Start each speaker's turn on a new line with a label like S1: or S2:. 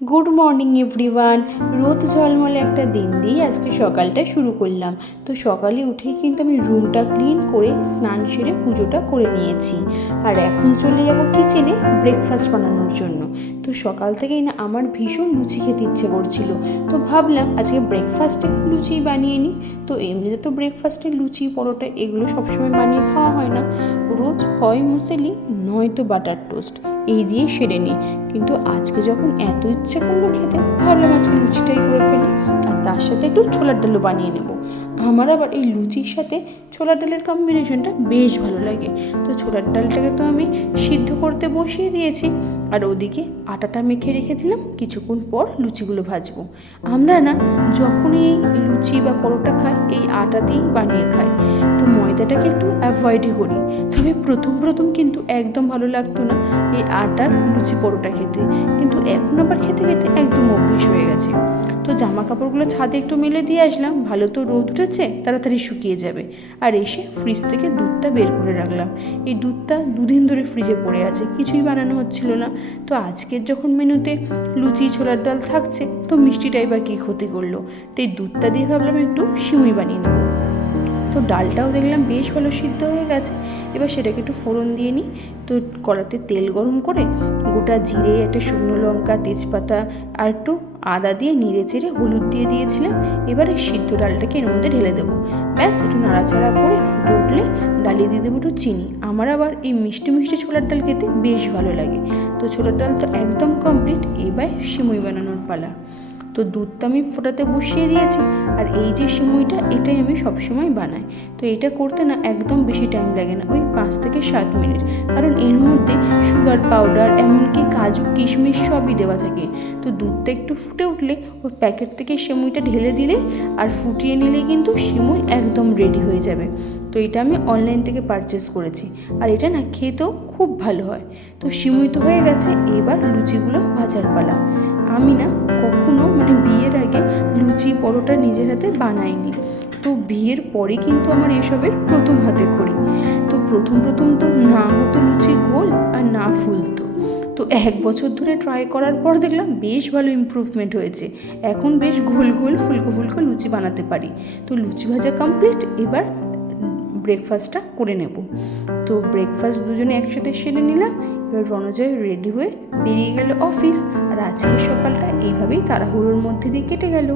S1: Good morning everyone রোদ ঝলমলে একটা দিন দিয়ে আজকে সকালটা শুরু করলাম। তো সকালে উঠেই কিন্তু আমি রুমটা ক্লিন করে স্নান সেরে পুজোটা করে নিয়েছি। আর এখন চলে যাব কিচেনে ব্রেকফাস্ট বানানোর জন্য। তো সকাল থেকেই না আমার ভীষণ লুচি খেতে ইচ্ছে করছিল। তো ভাবলাম আজকে ব্রেকফাস্টে লুচি বানিয়ে নিই। তো এমনিতে তো ব্রেকফাস্টে লুচি, পরোটা এগুলো সবসময় বানিয়ে খাওয়া হয় না। রোজ হয় মুসেলি, নয়তো বাটার টোস্ট এই দিয়ে সেরে নিই কিন্তু আজকে যখন এত ইচ্ছে করল খেতে, ভাবলাম আজকে লুচিটাই করে ফেলি। আর তার সাথে একটু ছোলার ডালও বানিয়ে নেব। আমার আবার এই লুচির সাথে ছোলার ডালের কম্বিনেশনটা বেশ ভালো লাগে। তো ছোলার ডালটাকে তো আমি সিদ্ধ করতে বসিয়ে দিয়েছি। আর ওদিকে আটাটা মেখে রেখে দিলাম কিছুক্ষণ পর লুচিগুলো ভাজবো। আমরা না যখনই লুচি বা পরোটা খাই, এই আটা দিয়েই বানিয়ে খাই। তো ময়দাটাকে একটু অ্যাভয়েডই করি। তবে প্রথম প্রথম কিন্তু একদম ভালো লাগতো না এই আটার লুচি পরোটা খেতে। কিন্তু এখন আবার খেতে খেতে একদম অভ্যেস হয়ে গেছে। তো জামা কাপড়গুলো ছাদে একটু মেলে দিয়ে আসলাম, ভালো তো রোদ উঠেছে, তাড়াতাড়ি শুকিয়ে যাবে। আর এসে ফ্রিজ থেকে দুধটা বের করে রাখলাম। এই দুধটা দুদিন ধরে ফ্রিজে পড়ে আছে, কিছুই বানানো হচ্ছিল না। তো আজকের যখন মেনুতে লুচি, ছোলার ডাল থাকছে, তো মিষ্টিটাই বা কী ক্ষতি করল? তো এই দুধটা দিয়ে ভাবলাম একটু সিমুই বানিয়ে নেব। তো ডালটাও দেখলাম বেশ ভালো সিদ্ধ হয়ে গেছে। এবার সেটাকে একটু ফোড়ন দিয়ে নিই। তো কড়াতে তেল গরম করে গোটা জিরে, একটা শুকনো লঙ্কা, তেজপাতা আর একটু আদা দিয়ে নেড়ে চেড়ে হলুদ দিয়ে দিয়েছিলাম। এবার এই সিদ্ধ ডালটাকে এর মধ্যে ঢেলে দেবো। ব্যাস, একটু নাড়াচাড়া করে ফুটে উঠলে ডালে দিয়ে দেবো একটু চিনি। আমার আবার এই মিষ্টি মিষ্টি ছোলার ডাল খেতে বেশ ভালো লাগে। তো ছোলার ডাল তো একদম কমপ্লিট এবার সিমুই বানানোর পালা। তো দুধটা আমি ফোটাতে বসিয়ে দিয়েছি আর এই যে সিমুইটা, এটাই আমি সবসময় বানাই। তো এটা করতে না একদম বেশি টাইম লাগে না, ওই পাঁচ থেকে সাত মিনিট। কারণ এর মধ্যে সুগার পাউডার এমনকি কাজু, কিশমিশ সবই দেওয়া থাকে। তো দুধটা একটু ফুটে উঠলে ওই প্যাকেট থেকে সিমুইটা ঢেলে দিলে আর ফুটিয়ে নিলে কিন্তু সিমুই একদম রেডি হয়ে যাবে। তো এটা আমি অনলাইন থেকে পারচেস করেছি। আর এটা না খেতেও খুব ভালো হয়। তো সিমুই তো হয়ে গেছে, এবার লুচিগুলো ভাজার পালা। আমি না কখনো মানে লুচি পরোটা নিজের হাতে বানাইনি। তো বিয়ের পরে কিন্তু আমার এসবের প্রথম হাতে করি তো প্রথম প্রথম তো না হতো লুচি গোল আর না ফুলতো। তো এক বছর ধরে ট্রাই করার পর দেখলাম বেশ ভালো ইমপ্রুভমেন্ট হয়েছে। এখন বেশ গোল গোল ফুলকো ফুলকো লুচি বানাতে পারি। তো লুচি ভাজা কমপ্লিট এবার ব্রেকফাস্টটা করে নেব। তো ব্রেকফাস্ট দুজনে একসাথে সেরে নিলাম, এবার রণজয় রেডি হয়ে বেরিয়ে গেল অফিস আর আজকের সকালটা এইভাবেই তাড়াহুড়োর মধ্যে দিয়ে কেটে গেল।